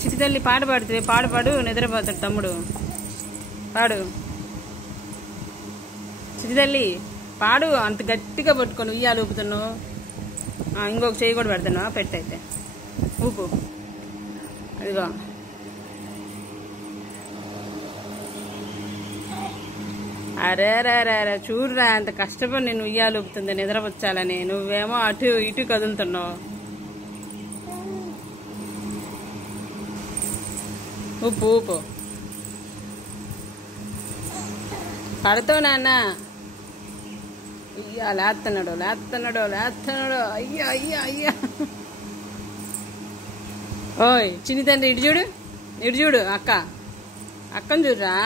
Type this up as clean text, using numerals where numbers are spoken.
చిట్టి తల్లి పాట పాడుతుంది, పాడు నిద్రపోతాడు తమ్ముడు. పాడు చిట్టి తల్లి, పాడు. అంత గట్టిగా పట్టుకొని ఉయ్యాలు ఊపుతున్నావు. ఇంకొక చెయ్యి కూడా పెడతాను, పెట్టయితే ఊపు. అదిగో అరే చూడురా, అంత కష్టపడి నేను ఉయ్యాలు ఊపుతుంది నిద్రపుచ్చాలని, నువ్వేమో అటు ఇటు కదులుతున్నావు. ఊపు ఊపు. పడతావు నాన్న. అయ్యా లేస్తున్నాడు. అయ్యా. ఓయ్ చిన్ని తండ్రి, ఇటు చూడు అక్కని చూడురా.